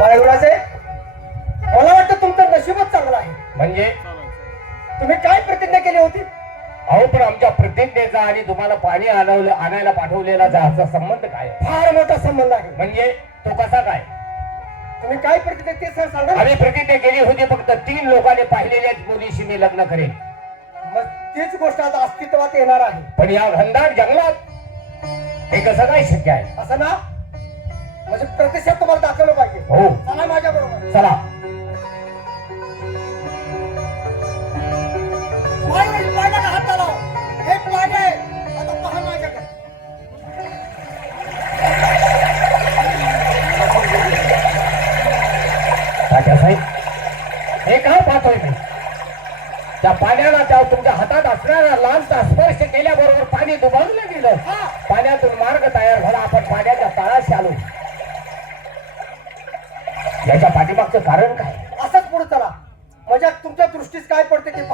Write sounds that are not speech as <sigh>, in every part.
बाळूराजे मला वाटतं तुमचं नशीबच चांगलं आहे. म्हणजे? तुम्ही काय प्रतिज्ञा केली होती? अहो पण आमच्या प्रतिज्ञेचा आणि तुम्हाला पाणी आणवलं आणायला पाठवलेला असा संबंध काय आहे? फार मोठा संबंध आहे. म्हणजे? तो कसा काय? तुम्ही काय प्रतिज्ञा ते सर सांगा आम्ही प्रतिज्ञा केली होती फक्त तीन लोकांनी पाहिलेल्याच मुलीशी मी लग्न करेन. मग तीच गोष्ट आता अस्तित्वात येणार आहे. पण या घनदाट जंगलात हे कसं काय शक्य आहे? असं ना? म्हणजे प्रतिशत तुम्हाला दाखवलं पाहिजे. हो. चला माझ्या बरोबर चला.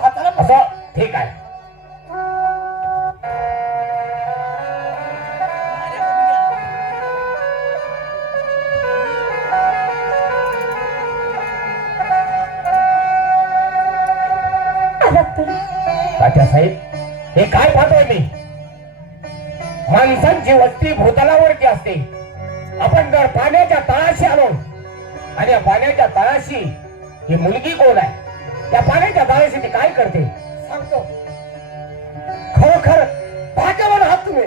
काय पडते ते पहा चला पुढं. असं ठीक आहे. तात्यासाहेब हे काय पाहतोय मी? माणसांची वस्ती भूतलावरती असते आपण जर पाण्याच्या तळाशी आलो आणि या पाण्याच्या तळाशी ही मुलगी कोण आहे? त्या पाण्याच्या तळाशी ती काय करते? सांगतो. खरोखर भाग्यवान आहात तुम्ही.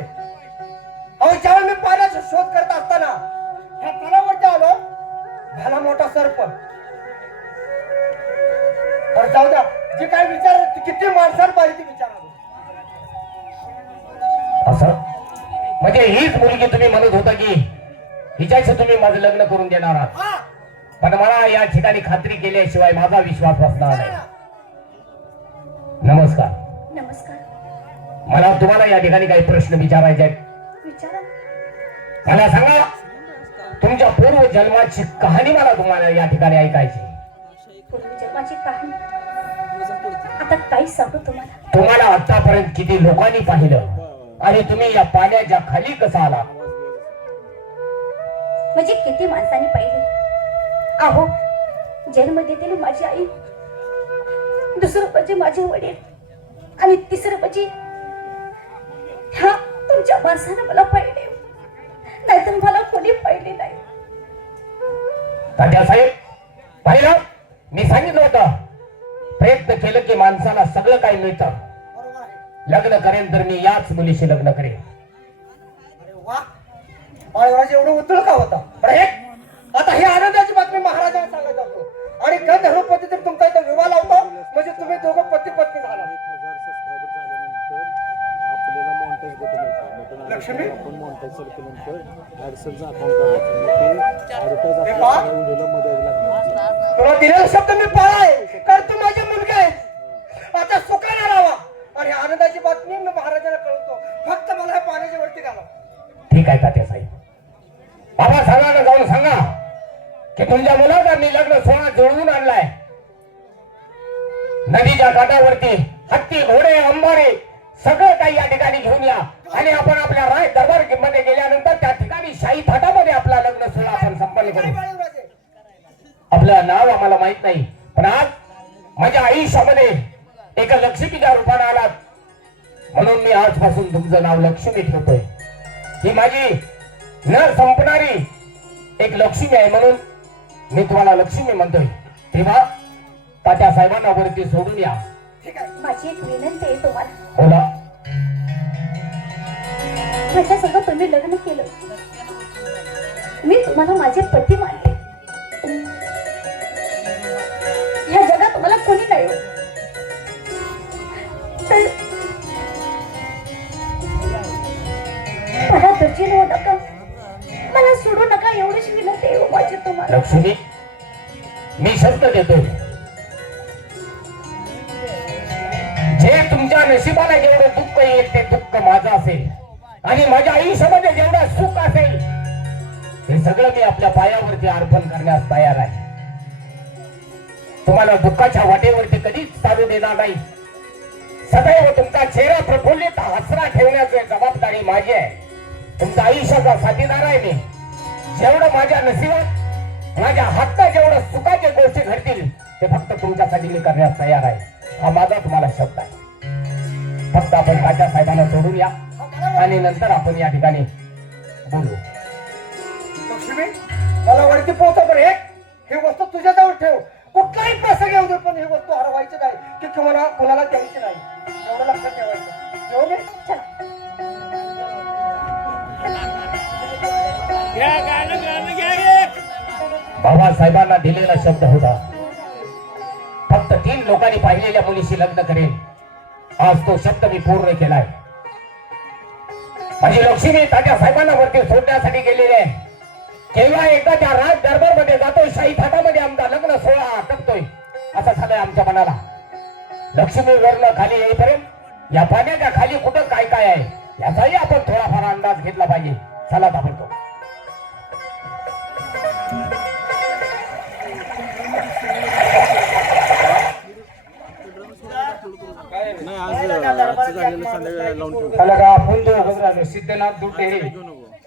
अहो ज्यावेळी मी पाण्याचा शोध करत असताना ह्या तलावरती आलो भला मोठा सर्प. बरं जाऊ द्या जे काय विचार किती माणसाला पाहिजे ती विचारा. असं? म्हणजे हीच मुलगी तुम्ही म्हणत होता की हिच्याच तुम्ही माझं लग्न करून देणार आहात. पण मला या ठिकाणी खात्री केल्याशिवाय माझा विश्वास बसणार नाही. नमस्कार. नमस्कार. मला तुम्हाला या ठिकाणी काही प्रश्न विचारायचे आहेत. मला सांगा तुमच्या पूर्व जन्माची कहाणी मला तुम्हाला या ठिकाणी ऐकायची पूर्वजन्माची कहाणी. आता काही सांगू तुम्हाला. तुम्हाला आतापर्यंत किती लोकांनी पाहिलं आणि तुम्ही या पाण्याच्या खाली कसा आला? म्हणजे किती माणसांनी पाहिले? अहो जन्म देतेली माझी आई. दुसरं म्हणजे माझे वडील. आणि तिसरं म्हणजे ह्या तुमच्या माणसानं मला पाहिले. नाहीतर मला कोणी पाहिले नाही. तात्यासाहेब पाहिलं? मी सांगितलं होतं. प्रयत्न केलं की माणसाला सगळं काही मिळतं. लग्न करेन तर मी याच मुलीशी लग्न करेन. अरे वा. बाळराज एवढं उतळ का होता? हे आता ही आनंदाची बातमी महाराजांना सांगायला जातो. आणि गंधर्व पद्धतीने तुमचा इथं विवाह लावतो. म्हणजे तुम्ही दोघं पती पत्नी झाला लक्ष्मी? तुला दिलेला शब्द मी पाळाय. कारण तू माझी मुलगी आहे आता सुखाने आणि आनंदाची बातमी तुमच्या मुलाचा मी लग्न सोळा जुळवून आणलाय. नदीच्या काठावरती हत्ती घोडे अंबारे सगळं काही या ठिकाणी घेऊन या. आणि आपण आपल्या राय दरबारमध्ये गेल्यानंतर त्या ठिकाणी शाही थाटामध्ये आपला लग्न सोहळा आपण संपन्न करू. आपलं नाव आम्हाला माहीत नाही पण आज माझ्या आयुष्यामध्ये एका लक्ष्मीच्या रूपाने आलात. म्हणून मी आजपासून तुमचं नाव लक्ष्मी ठेवतोय. ही माझी न संपणारी एक लक्ष्मी आहे म्हणून मी तुम्हाला लक्ष्मी म्हणतोय. तेव्हा तात्या साहेबांना वरती सोडून या. ठीक आहे माझी एक विनंती आहे तुम्हाला. बोला. माझ्यासोबत तुम्ही लग्न केलं. मी तुम्हाला माझे पती मानले ह्या जगात मला कोणी नाही. लक्ष्मी मी शब्द देतो. जे तुमच्या नशिबाला जेवढं दुःख येईल ते दुःख माझं असेल. आणि माझ्या आयुष्यामध्ये जेवढं सुख असेल हे सगळं मी आपल्या पायावरती अर्पण करण्यास तयार आहे. तुम्हाला दुःखाच्या वाटेवरती कधीच चालू देणार नाही. सदैव तुमचा चेहरा प्रफुल्लित हसरा ठेवण्याची जबाबदारी माझी आहे. तुमच्या आयुष्याचा साथीदार आहे मी. जेवढं माझ्या नशिबात माझ्या हक्का जेवढं सुखाच्या गोष्टी घडतील ते फक्त तुमच्यासाठी मी करण्यास तयार आहे. हा माझा तुम्हाला शब्द आहे. फक्त आपण राजा साहेबांना सोडून या आणि नंतर आपण या ठिकाणी बोलू. लक्ष्मी मला वरती पोहोचा पण एक ही वस्तू तुझ्याजवळ ठेव. कुठलाही प्रसंग येऊ दे पण ही वस्तू हरवायची नाही. की तुम्हाला कुणाला द्यायची नाही. एवढं लक्षात ठेवायचं. ठेवू मी? बाबासाहेबांना दिलेला शब्द होता. फक्त तीन लोकांनी पाहिलेल्या मुलीशी लग्न करेल आज तो शब्द मी पूर्ण केलाय. माझी लक्ष्मी तात्या साहेबांना वरती सोडण्यासाठी गेलेले आहे. एकदा त्या राज दरबारमध्ये जातोय शाही थाटामध्ये आमचा लग्न सोहळा आटपतोय असं झालंय आमच्या मनाला. लक्ष्मी वर्ण खाली येईपर्यंत या पाण्याच्या खाली कुठं काय काय आहे याचाही आपण थोडाफार अंदाज घेतला पाहिजे. चला ताबडतोब. आजचं झालेलं संध्याकाळी लावून ठेवू. अलगा आपण जो बघणार सिद्धनाथ दुटेरे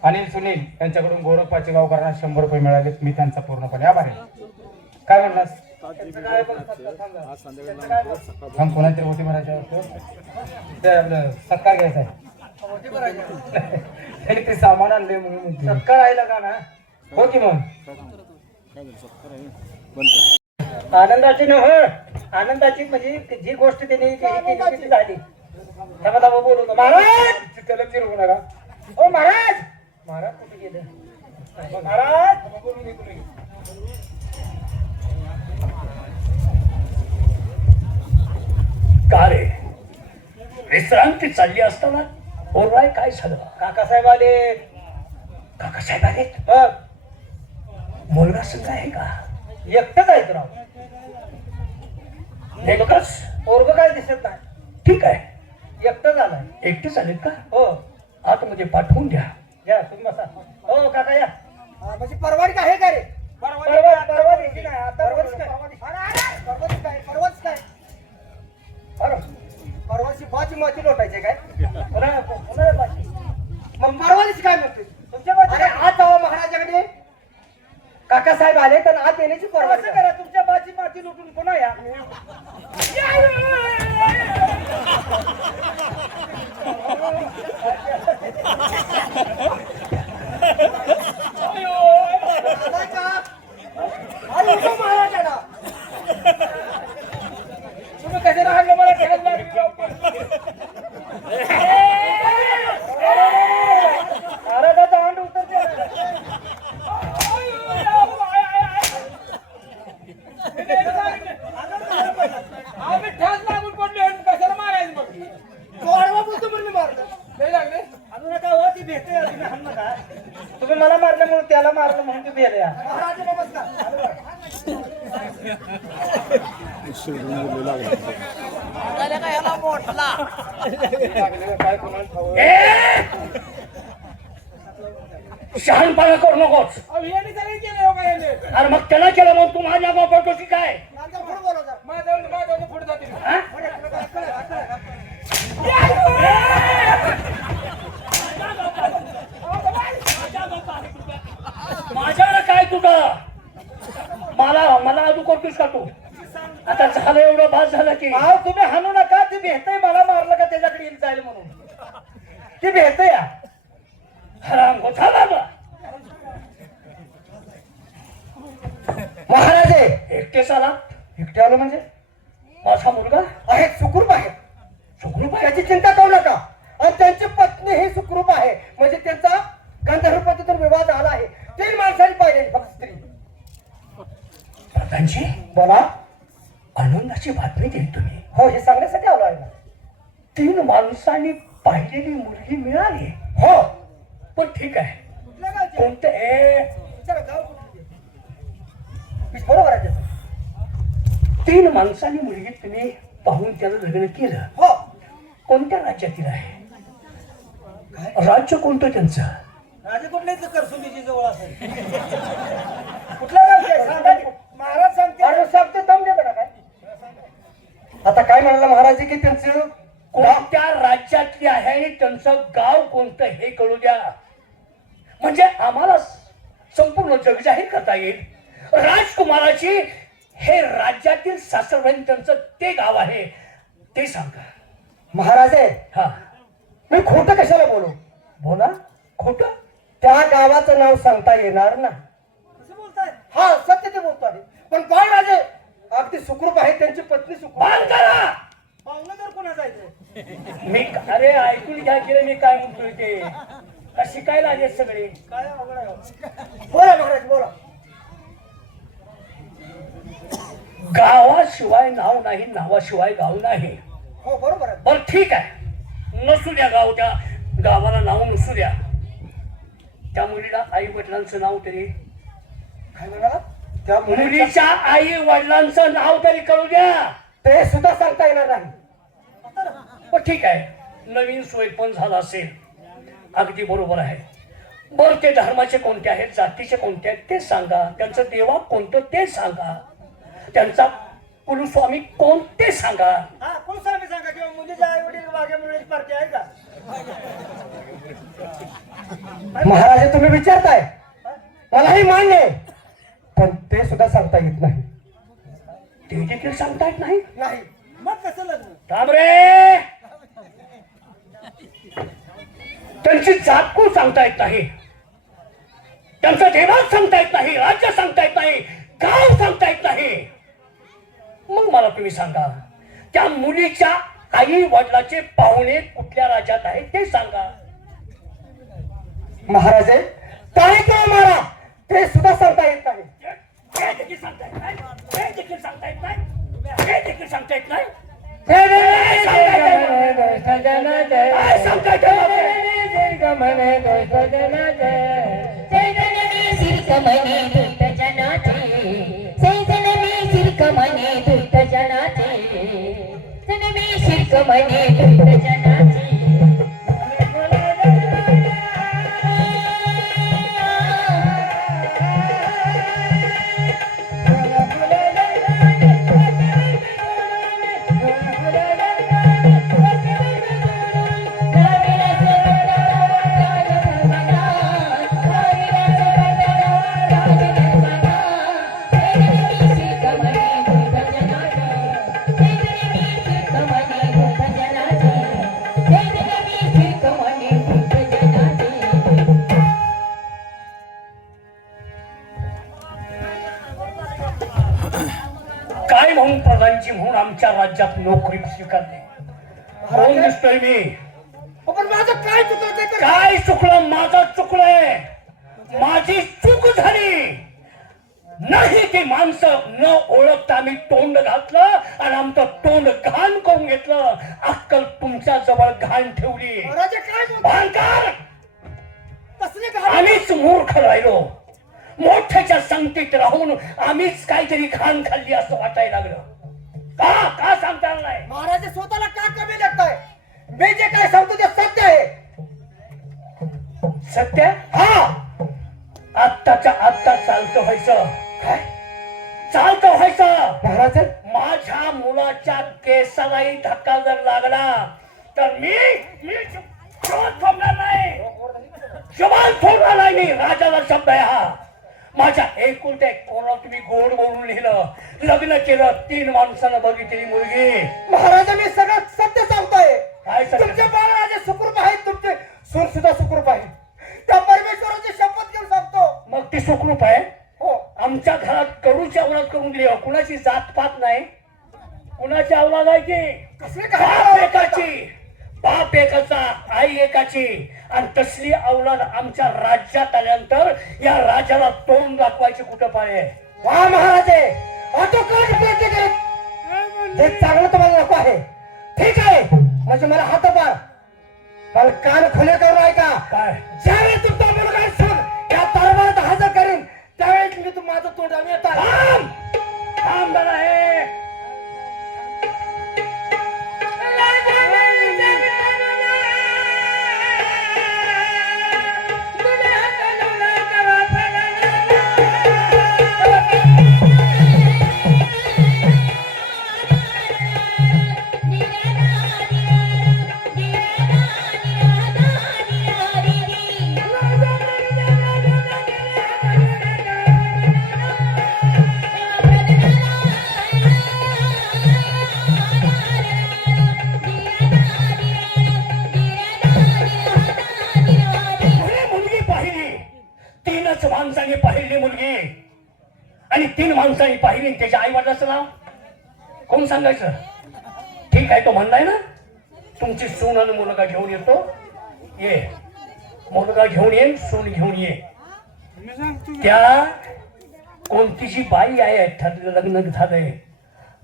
अनिल सुनील यांच्याकडून गौरव पाचेगावकरांना शंभर रुपये मिळाले मी त्यांचा पूर्णपणे आभार आहे. काय म्हणलास हम कोणाची रोटी भरायच्या ते आपलं सत्कार घ्यायचा आहे. ते सामान आणले म्हणून. सत्कार आहे का ना? हो की मग? आहे बंद कर आनंदाची आनंदाची म्हणजे जी गोष्ट त्यांनी झाली. थांबा थांबा बोलू महाराज! त्याला चिरवू नका. ओ महाराज! महाराज कुठे गेले? महाराज! का रे? विश्रांती चालली असताना ओरवाय काय झालं? काकासाहेब आले. काकासाहेब आहेत बघ. मुलगा सुद्धा आहे का? एकटंच आहेत राव. एकच पोरग काय दिसत नाही. ठीक आहे. एकटं झालाय. एकटे चालेल का? हो. आतमध्ये पाठवून द्या. या तुम्ही बसा. हो काका या. म्हणजे परवाडी आहे का रे? परवा नाही आता परवाच काय परवाच काय परवाच काय अरे परवाची बाची माती लोटायची काय? पुन्हा पुन्हा बाची मग परवाची काय म्हणते तुमच्या आज जावा महाराजाकडे. काकासाहेब आले तर आज येण्याची परवा करा तुमच्या बाची माती लुटून पुन्हा या. ハハハ <laughs> तुम्ही मला मारलं म्हणून त्याला मारलं म्हणून तुम्ही लागला शहाणपणा करू नकोस हो अरे मग त्याला केलं मग तू माझ्या बापाटो की काय पुढे बोलवता माझं माझं पुढे जातील हा? माझ्यावर काय तुझं मला मला अजून करतोस का तू? आता झालं एवढं भास झालं की. भाव तुम्ही हाणू नका ती भेटतय मला मारलं का त्याच्याकडे येईल जाईल म्हणून. ती भेटतय या. हराम हो झाला. महाराज. एकटेच आला एकटे आलो म्हणजे? माझा मुलगा? आहे सुखरूप आहे. सुखरूप आहे? त्याची चिंता करू नका. आणि त्यांची पत्नी ही सुखरूप आहे. म्हणजे त्यांचा गंधर्व पद्धतीने विवाह झाला आहे. तीन माणसांनी पाहिजे फक्त स्त्री. प्रधानजी? बोला. आनंदाची बातमी दिली तुम्ही. हो हे सांगण्यासाठी आलो आहे. तीन माणसांनी पाहिलेली मुलगी मिळाली. हो. पण ठीक आहे? कोणतं? ए? बरोबर आहे त्याचं. तीन माणसांनी मुलगी तुम्ही पाहून त्याला लग्न केलं. हो. कोणत्या राज्यातील आहे? राज्य कोणतं त्यांचं? राजे कुठल्याच जवळ असेल? कुठल्या गावची आहे? सांगा की. महाराज सांगते. अरे सांगते दम दे बरं काय. आता काय म्हणाला महाराज की त्यांचं कोणत्या राज्यातली आहे आणि त्यांचं गाव कोणतं हे कळू द्या. म्हणजे आम्हाला संपूर्ण जग जाहीर करता येईल. राजकुमाराची हे राज्यातील सासरवाडी त्यांचं ते गाव आहे. ते सांगा. महाराजे हा. मी खोटं कशाला बोलू? बोला. खोट? त्या गावाचं नाव सांगता येणार ना. हा सत्य ते बोलतो आहे पण बाळराजे अगदी सुखरूप आहे त्यांची पत्नी सुखरूप करा पाहुणं जर कोणा जायचं मी अरे ऐकून घ्या की रे मी काय म्हणतोय ते. का शिकायला आले सगळे? काय अवघड आहे हो? बोला महाराज बोला. गावाशिवाय नाव नाही नावाशिवाय गाव नाही. हो बरोबर आहे. बर ठीक आहे. नसू द्या गाव त्या. गावाला नाव नसू द्या. त्या मुलीला आई वडिलांचं नाव तरी. काय म्हणाला? त्या मुलीच्या आई वडिलांचं नाव तरी कळू द्या. ते सुद्धा सांगता येणार नाही. पण ठीक आहे. नवीन सोय पण झाला असेल. अगदी बरोबर आहे. बर ते धर्माचे कोणते आहेत जातीचे कोणते आहेत ते सांगा. त्यांचं देवा कोणतं ते सांगा. त्यांचा कुलस्वामी कोण ते सांगा. हा कोण सांगे सांगा किंवा मुलीच्या आई वडील वाघ्या मुलीची पार्टी आहे का? महाराज तुम्ही विचारताय. मलाही मान्य आहे. पण ते सुद्धा सांगता येत नाही. ते देखील सांगता येत नाही. नाही. मग कसं लग्न? थांब रे. त्यांची जात कोण सांगता येत नाही? त्यांचं देवात सांगता येत नाही राज्य सांगता येत नाही गाव सांगता येत नाही. मग मला तुम्ही सांगा त्या मुलीच्या आई वडिलाचे पाहुणे कुठल्या राज्यात आहेत ते सांगा. महाराज काय किंवा मारा? ते सुद्धा सांगता येत नाही. हे देखील सांगता येत नाही. हे देखील सांगता येत नाही. हे देखील सांगता येत नाही. काय सांगता येत कोण दिसतोय मी? पण माझं काय चुकलं ते तर? काय चुकलं? माझं चुकलंय. माझी चूक झाली. नाही ती माणसं न ओळखता मी तोंड घातलं आणि आमचं तोंड घाण करून घेतलं. अक्कल तुमच्या जवळ घाण ठेवली. काय बोलतो घाण? आम्हीच मूर्ख राहिलो. मोठ्याच्या संगतीत राहून आम्हीच काहीतरी घाण खाल्ली असं वाटायला लागलं. का का सांगता नाही? महाराज स्वतःला का कमी लागताय मी जे काय सांगतो ते सत्य आहे. सत्य? हा. आत्ताच्या आत्ता चालतं व्हायचं. काय? चालतं व्हायचं. महाराज? माझ्या मुलाच्या केसालाही धक्का जर लागला तर मी मी सोडणार नाही. जवान नाही मी. राजाला शब्द आहे हा. माझ्या एकुलत्या एक कोणाला तुम्ही गोड बोलून लिहिलं? लग्न केलं तीन माणसानं बघितली मुलगी. महाराज मी सगळं सत्य सांगतोय. काय सत्य? तुमचे सुखरूप आहेत तुमचे सूर सुद्धा सुखरूप आहे त्या परमेश्वराची शपथ घेऊन सांगतो. मग ती सुखरूप आहे? हो. आमच्या घरात कडूची अवलाद करून दिली हो. कुणाची जात पात नाही? कुणाची अवलाद आहे की? कसली बाप काय एकाची. बाप एकाचा आई एकाची. आणि तसली अवलाद आमच्या राज्यात आल्यानंतर या राजाला तोंड दाखवायची कुठं आहे? वा महाराजे. ऑटो कार्ड प्रयत्न करत ते चांगलं तुम्हाला नको आहे. ठीक आहे. म्हणजे मला हात पार मला कान खुले करून ऐका. ज्यावेळी तुमचा मुलगा सून या दरबारात हजर करीन त्यावेळेस मी तुम्ही माझं तोंड आम्ही येतात थांब! थांब जरा हे. मी पाहिली त्याच्या आई वडिलाचं नाव? कोण सांगायचं? ठीक आहे तो म्हणलाय ना तुमची सून आणि मुलगा घेऊन येतो. ये. मुलगा घेऊन ये सून घेऊन ये. त्या कोणती जी बाई आहे ठरलेलं लग्न झालंय.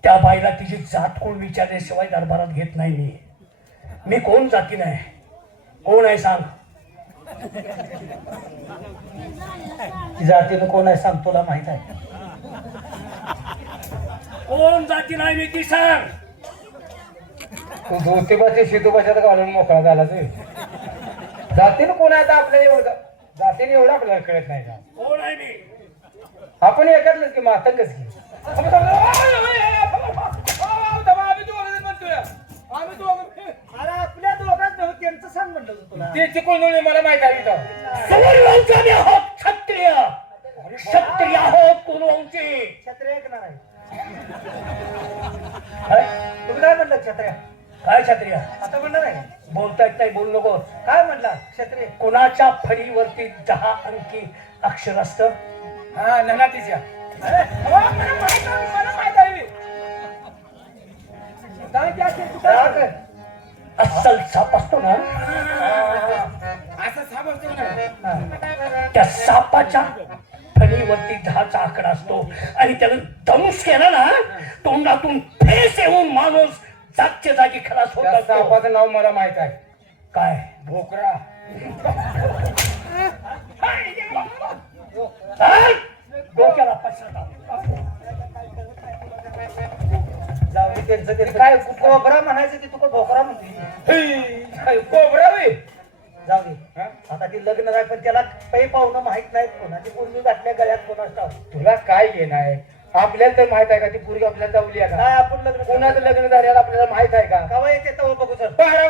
त्या बाईला तिची जात कोण विचारल्याशिवाय दरबारात घेत नाही मी. मी कोण जाती नाही? कोण आहे सांग? जातीनं कोण आहे सांग तुला माहीत आहे. कोण जाती नाही मी ती सांग तू ज्योतिबाचे शितोबाच्यात घालून मोकळा झाला ते. जातीनं कोण आहे आता आपल्याला एवढं जातीने एवढं आपल्याला कळत नाही का? कोण आहे मी? आपण एकत्रच की मातंगच की. अरे आपल्या दोघांत नव्हतं, त्यांचं सांग म्हणलं होतं तुला. ते चिकून मला माहीत आहे इथं. समोरवंशी आम्ही आहोत क्षत्रिय. क्षत्रिय आहोत कुलवंशी छत्र्या ऐकणार आहे? तुम्ही काय म्हणलं छत्र्या काय क्षत्रिय आता म्हणणार आहे. बोलता येत नाही बोलू नको. काय म्हणला क्षत्रिय कोणाच्या फळीवरती दहा अंकी अक्षर असत? हा काय? अस्सल साप असतो ना? असं समजतो ना? त्या सापाच्या फणीवरती दहाचा आकडा असतो. आणि त्यानं दंश केला ना तोंडातून फेस येऊन माणूस जागच्या जागी खलास होत त्या असतो. सापाचं नाव मला माहीत आहे. काय? भोकरा. माहीत नाही कोणाची पूर्वी घातल्या गळ्यात कोणाच ठाव तुला काय घेणं आहे आपल्याला तर माहीत आहे का ती पूर्वी आपल्याला जाऊली आहे काय का आपण लग्न कोणाचं लग्न झालेलं आपल्याला माहीत आहे का? कवा येते तेव्हा बघू सर. बारा